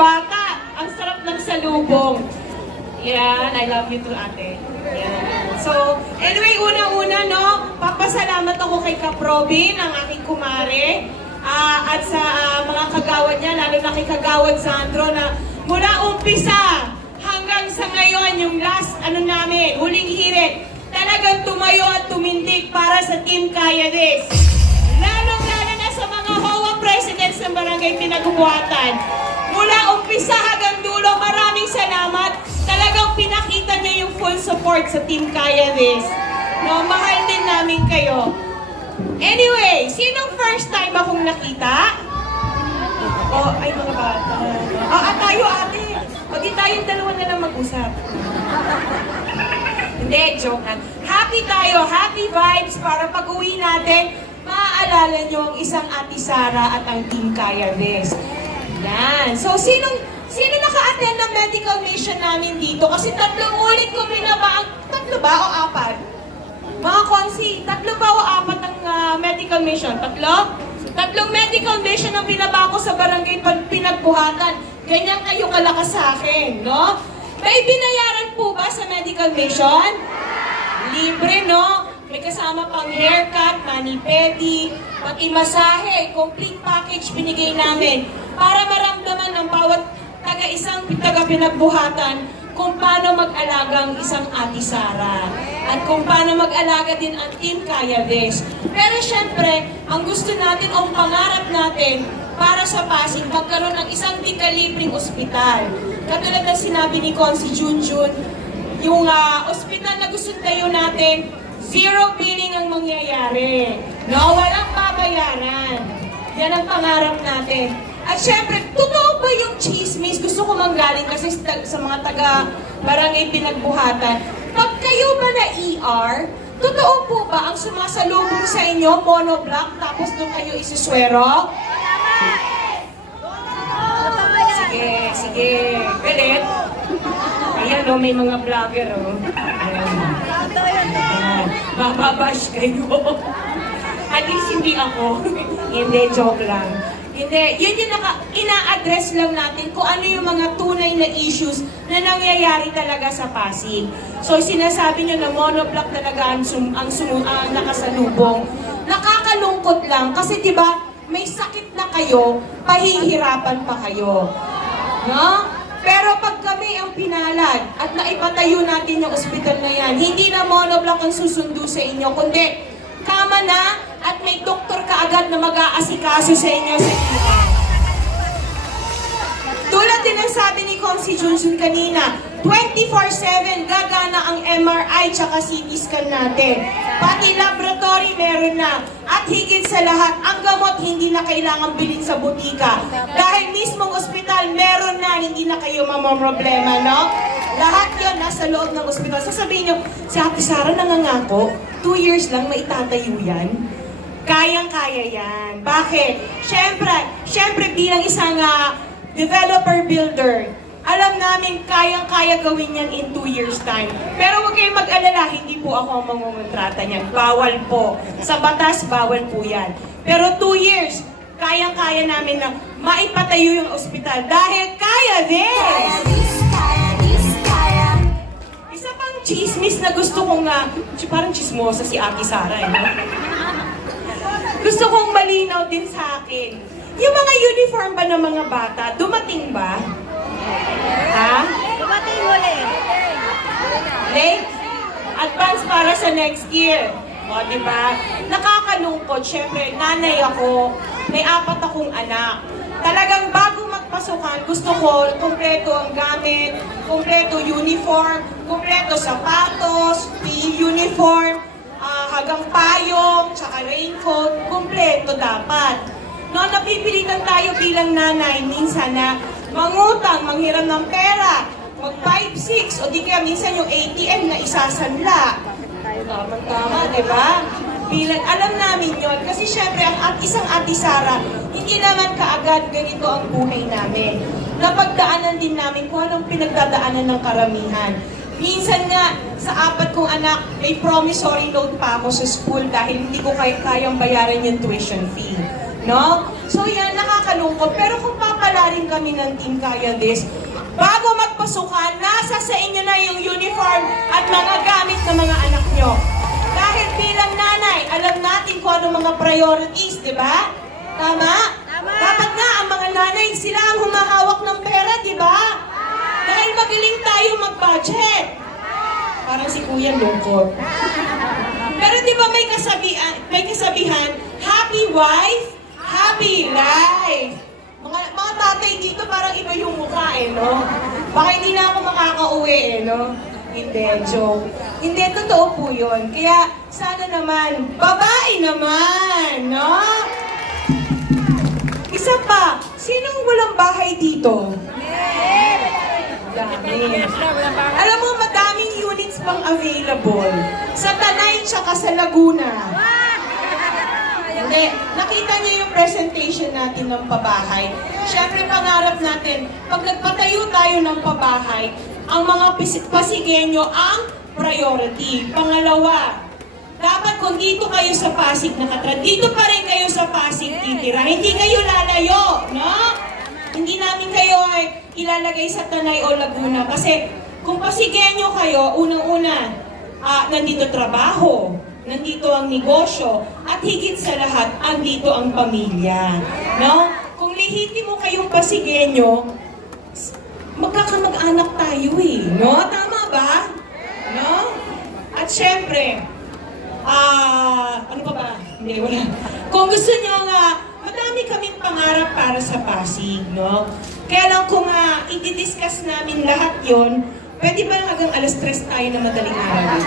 bata. Ang sarap ng salubong. Yan, I love you too, ate. Yan. So, anyway, una-una, no, papasalamat ako kay Kap Robin, ang aking kumare, at sa mga kagawad niya, lalo na kay Kagawad Sandro, na mula umpisa hanggang sa ngayon, yung last, namin, huling hirit, talagang tumayo at tumindig para sa Team Kaya This. Lalong-lalo na sa mga HOA presidents ng Barangay Pinagbubuhatan. Mula umpisa hanggang dulo, maraming salamat. Talagang pinakita niyo yung full support sa Team Kaya This. No, mahal din namin kayo. Anyway, sinong first time akong nakita? Oh, ay mga bata. Tayo ate. Pag tayong dalawa na lang mag-usap. Hindi, joke lang. Happy tayo, happy vibes para pag-uwi natin, maaalala niyo ang isang Ate Sara at ang Team Kaya This. Yan. So, sino naka-attend ng medical mission namin dito? Kasi tatlong ulit ko binaba. Tatlo ba o apat? Mga konsi, tatlo ba o apat ang medical mission? Tatlo? Tatlong medical mission ang binaba ko sa Barangay Pinagbuhatan. Ganyan kayo kalakas sa akin, no? May binayaran po ba sa medical mission? Libre, no? May kasama pang haircut, mani-pedi, pag-imasahe, complete package binigay namin para maramdaman ng bawat isang taga-Pinagbuhatan kung paano mag-alagang isang Ate Sara at kung paano mag-alaga din ang Team Kaya This. Pero syempre, ang gusto natin, ang pangarap natin para sa Pasig, magkaroon ng isang dekalibreng ospital. Katulad ng sinabi ni Consi Junjun, yung ospital na gusto tayo natin, zero billing ang mangyayari. No, walang babayaran. Yan ang pangarap natin. At syempre, totoo ba yung chismis? Gusto ko manggaling kasi sa mga taga-Barangay Pinagbuhatan. Pag kayo ba na ER, totoo po ba ang sumasalubong sa inyo, monoblock, tapos doon kayo isuswero? Sige. Galit? Ayan o, may mga vlogger o. Bababash kayo. At least hindi ako. Hindi, joke lang. Hindi, yun yung ina-address lang natin kung ano yung mga tunay na issues na nangyayari talaga sa Pasig. So, sinasabi nyo na monoblock talaga ang nakasalubong. Nakakalungkot lang kasi diba, may sakit na kayo, pahihirapan pa kayo. No? Pero pag kami ang pinalad at naipatayo natin yung ospital na yan, hindi na monoblock ang susundo sa inyo, kundi kama na at may doktor kaagad na mag-aasikaso sa inyo sa inyo. Tulad din ang sabi ni Consi Junjun kanina, 24/7 gagana ang MRI tsaka CT scan natin. Pati laboratory meron na. At higit sa lahat, ang gamot hindi na kailangan bilhin sa butika. Dahil mismong ospital meron na, hindi na kayo mamamroblema, no? Lahat yun nasa loob ng ospital. Sasabihin nyo, si Ate Sara nangangako, 2 years lang maitatayo yan. Kayang-kaya yan. Bakit? Siyempre bilang isang developer-builder, alam namin kayang-kaya gawin yan in 2 years time. Pero huwag kayong mag-alala, hindi po ako ang mangungontrata niyan. Bawal po. Sa batas, bawal po yan. Pero 2 years, kayang-kaya namin na maipatayo yung ospital. Dahil kaya this! Isa pang chismis na gusto kong parang chismosa si Ate Sara, eh. Gusto kong malinaw din sa akin. Yung mga uniform ba ng mga bata, dumating ba? Ha? Dumating ulit. Late? Advance para sa next year. O, diba? Nakakalungkot. Siyempre, nanay ako. May 4 akong anak. Talagang bago magpasukan, gusto ko kumpleto ang gamit, kumpleto uniform, kumpleto sapatos, PE uniform, hanggang payong, tsaka raincoat, kumpleto dapat. No, napipilitan tayo bilang nanay minsan na mangutang, manghiram ng pera, mag 5-6, o di kaya minsan yung ATM na isasanla. Tama, di ba? Bilang, alam namin yon kasi syempre ang isang Ate Sara, hindi naman kaagad ganito ang buhay namin. Napagdaanan din namin kung anong pinagdadaanan ng karamihan. Minsan nga, sa 4 kong anak, may promissory note pa ako sa school dahil hindi ko kayang bayaran yung tuition fee. No? So yan, nakakalungkot. Pero kung naniniwala rin kami ng Team Kaya This. Bago magpasukan, nasa sa inyo na yung uniform at mga gamit ng mga anak nyo. Dahil bilang nanay, alam natin kung ano mga priorities, di ba? Tama? Dapat nga ang mga nanay, sila ang humahawak ng pera, di ba? Dahil magaling tayo mag-budget. Parang si Kuya lungkot. Pero di ba may kasabihan, happy wife, happy life. Mga tatay dito parang iba yung mukha no? Baka hindi na ako makakauwi no? Hindi, joke. Hindi, totoo po yun. Kaya sana naman, babae naman, no? Isa pa, sinong walang bahay dito? Dami. Alam mo, madaming units pang available. Sa Tanay, tsaka sa Laguna. Hindi. Nakita niyo yung presentation natin ng pabahay. Siyempre, pangarap natin, pag nagpatayo tayo ng pabahay, ang mga Pasigenyo ang priority. Pangalawa, dapat kung dito kayo sa Pasig nakatira, dito pa rin kayo sa Pasig titira. Hindi kayo lalayo, no? Hindi namin kayo ay ilalagay sa Tanay o Laguna. Kasi kung Pasigenyo kayo, unang-una, nandito trabaho, nandito ang negosyo, at higit sa lahat, andito ang pamilya. No? Kung lihitimo kayong Pasigenyo, magkakamag-anak tayo no? Tama ba? No? At syempre, ano pa ba? Hindi, wala. Kung gusto nyo nga, madami kaming pangarap para sa Pasig, no? Kaya lang kung i-discuss namin lahat yon, pwede ba hanggang alas 3 tayo na madaling araw?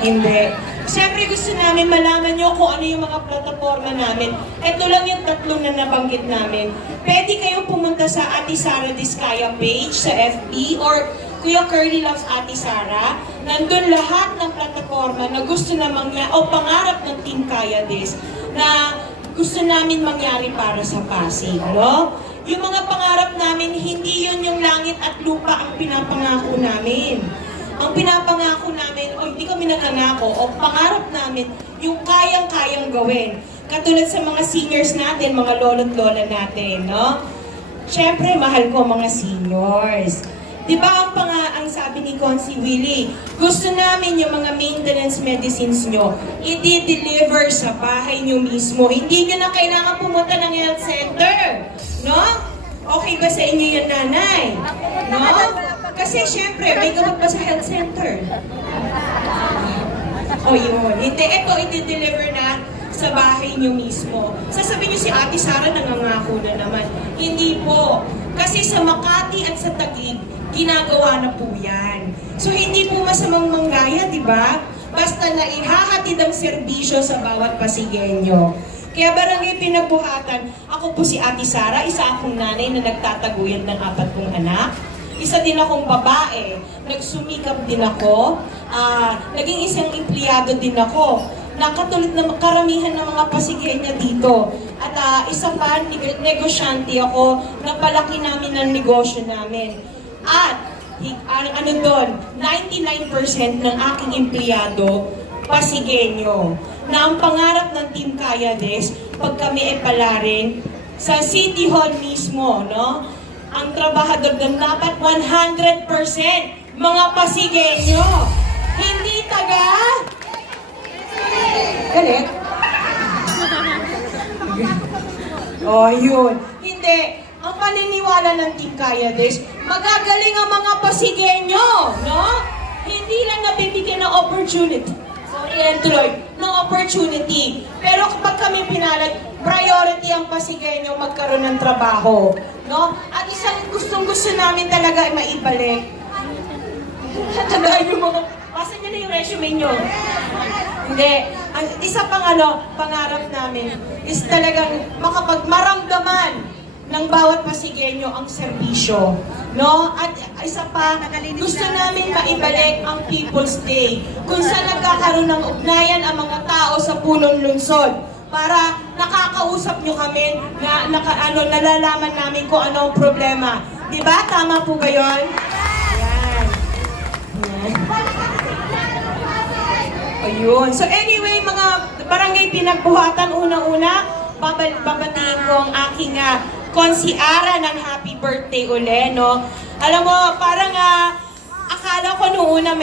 Hindi. Siyempre gusto namin malaman nyo kung ano yung mga plataforma namin. Ito lang yung tatlong na nabanggit namin. Pwede kayong pumunta sa Ate Sara Diskaya page sa FB or Kuya Curly Loves Ate Sara. Nandun lahat ng plataforma na gusto na o pangarap ng Team Kaya This na gusto namin mangyari para sa Pasig, no? Yung mga pangarap namin, hindi yun yung langit at lupa ang pinapangako namin. Ang pinapangako namin, o hindi kami nangangako, o pangarap namin, yung kayang-kayang gawin. Katulad sa mga seniors natin, mga lolo't lola natin, no? Siyempre, mahal ko mga seniors. Di ba ang sabi ni Consi Willie, gusto namin yung mga maintenance medicines nyo, i-deliver sa bahay nyo mismo. Hindi nyo na kailangan pumunta ng health center. No? Okay ba sa inyo yan, nanay? No? Kasi syempre, may gamot pa sa health center. O yun. Hindi, ito i-deliver na sa bahay nyo mismo. Sasabihin nyo si Ate Sara nangangako na naman. Hindi po. Kasi sa Makati at sa Taguig, ginagawa na po yan. So hindi po masamang manggaya, di ba? Basta na ihahatid ang serbisyo sa bawat Pasigenyo. Kaya barangay Pinagbuhatan, ako po si Ate Sara, isa akong nanay na nagtataguyod ng 4 kong anak. Isa din akong babae, nagsumikap din ako, naging isang empleyado din ako, nakatulad na karamihan ng mga Pasigenya dito. At isa pa, negosyante ako, napalaki namin ang negosyo namin. At, ano doon, 99% ng aking empleyado, Pasigenyo. Na ang pangarap ng Team Kaya This, pag kami ay palarin, sa City Hall mismo, no? Ang trabahador doon dapat 100% mga Pasigenyo. Hindi taga... Galit? Oh, yun. Hindi. Ang paniniwala ng Team Kaya This, magagaling ang mga Pasigenyo, no? Hindi lang nabibigyan ng opportunity. Sorry, tuloy. Ng opportunity. Pero kapag kami pinalag, priority ang Pasigenyo magkaroon ng trabaho, no? At isang gustong-gusto namin talaga ay maibalik. Tandaan yung mga... Pasan nyo na yung resume nyo. Hindi. Ang isa pang pangarap namin is talagang makapagmaramdaman ng bawat Pasigenyo ang serbisyo. No? At isa pa, gusto namin maibalik ang People's Day. Kung saan nagkakaroon ng ugnayan ang mga tao sa punong lungsod. Para nakakausap nyo kami na nalalaman namin kung ano ang problema. Di ba? Tama po ba yun? Yan. Ayun. So anyway, mga barangay Pinagbuhatan, unang-una, babatiin ko ang aking Konsi Ara ng happy birthday uli, no? Alam mo, parang akala ko noong una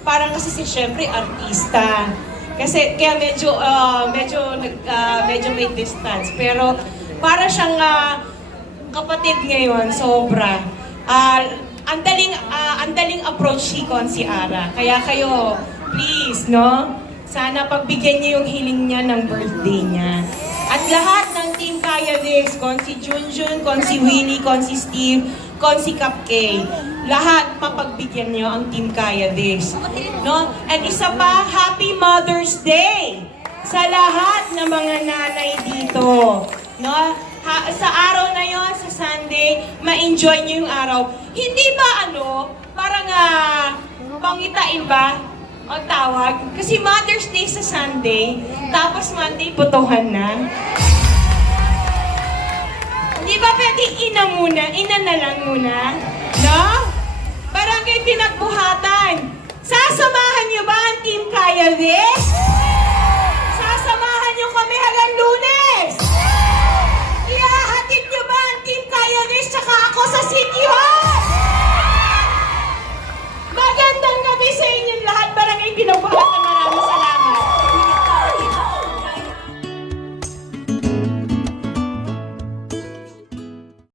parang kasi syempre artista. Kasi kaya medyo may distance. Pero para siyang kapatid ngayon, sobra. Ang daling approach si Konsi Ara. Kaya kayo, please, no? Sana pagbigyan niyo yung hiling niya ng birthday niya. At lahat ng Team Kaya This, Konsi Junjun, Konsi Winnie, Konsi Steve, Konsi Cupcake, lahat mapagbigyan niyo ang Team Kaya This. No? And isa pa, Happy Mother's Day sa lahat ng mga nanay dito. No? Sa araw na yon, sa Sunday, ma-enjoy niyo yung araw. Hindi ba parang pangitain ba ang tawag? Kasi Mother's Day sa Sunday, tapos Monday, putuhan na. Hindi ba pwedeng ina na lang muna? No? Parang kayo pinagbuhatan.